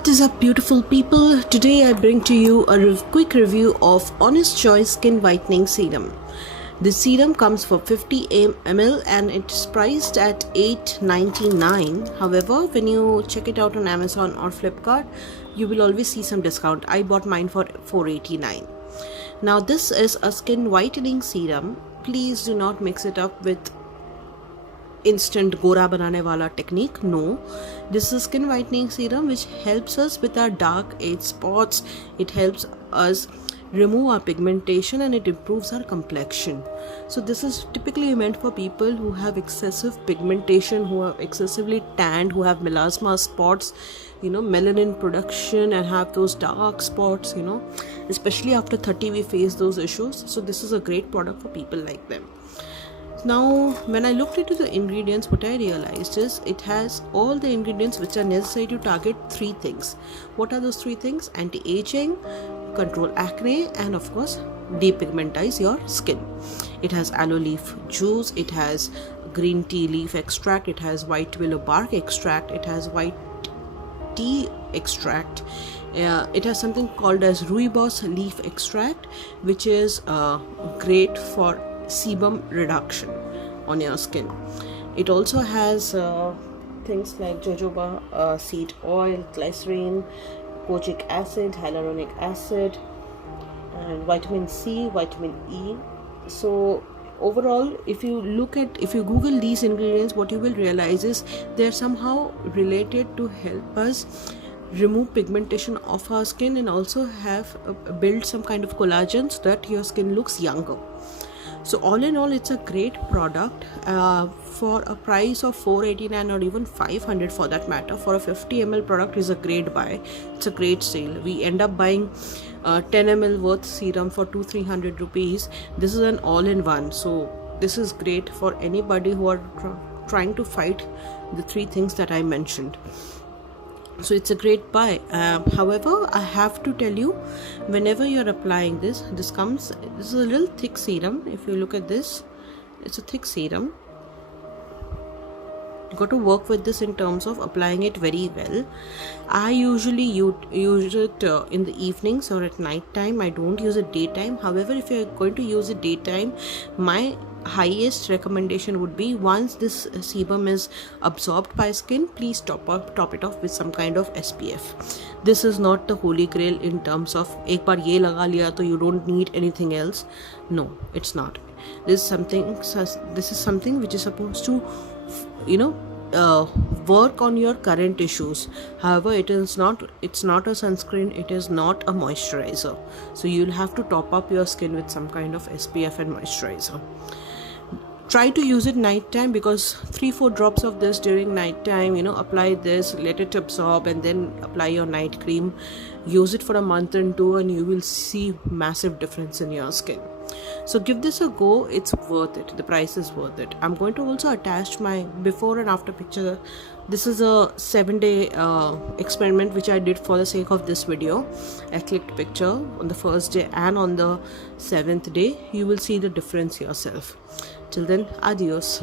What is up, beautiful people? Today I bring to you a quick review of Honest Choice Skin Whitening Serum. This serum comes for 50 ml and it's priced at $8.99. However, when you check it out on Amazon or Flipkart, you will always see some discount. I bought mine for $4.89. Now this is a skin whitening serum. Please do not mix it up with instant gora banane wala technique. No, this is skin whitening serum which helps us with our dark age spots. It helps us remove our pigmentation and it improves our complexion. So this is typically meant for people who have excessive pigmentation, who are excessively tanned, who have melasma spots, melanin production, and have those dark spots, especially after 30 we face those issues. So this is a great product for people like them. Now, when I looked into the ingredients, what I realized is it has all the ingredients which are necessary to target three things. What are those three things? Anti-aging, control acne, and of course, depigmentize your skin. It has aloe leaf juice, it has green tea leaf extract, it has white willow bark extract, it has white tea extract. It has something called as rooibos leaf extract, which is great for sebum reduction on your skin. It also has things like jojoba seed oil, glycerin, kojic acid, hyaluronic acid, and vitamin C, vitamin E. So overall, if you Google these ingredients, what you will realize is they're somehow related to help us remove pigmentation of our skin and also have build some kind of collagen so that your skin looks younger. So all in all, it's a great product for a price of $4.89 or even $500 for that matter. For a 50 ml product is a great buy. It's a great sale. We end up buying 10 ml worth serum for 200-300 rupees. This is an all-in-one. So this is great for anybody who are trying to fight the three things that I mentioned. So it's a great buy. However, I have to tell you, whenever you're applying this is a little thick serum. If you look at this, it's a thick serum. You got to work with this in terms of applying it very well. I usually use it in the evenings or at night time. I don't use it daytime. However, if you're going to use it daytime, my highest recommendation would be, once this sebum is absorbed by skin, please top it off with some kind of SPF. This is not the holy grail in terms of ek baar ye laga liya to you don't need anything else. No, it's not. This is something which is supposed to work on your current issues. However, it's not a sunscreen, it is not a moisturizer. So you'll have to top up your skin with some kind of SPF and moisturizer. Try to use it nighttime, because 3-4 drops of this during nighttime, apply this, let it absorb, and then apply your night cream. Use it for a month and two and you will see massive difference in your skin. So give this a go. It's worth it. The price is worth it. I'm going to also attach my before and after picture. This is a 7-day experiment which I did for the sake of this video. I clicked picture on the first day and on the 7th day. You will see the difference yourself. Till then, adios.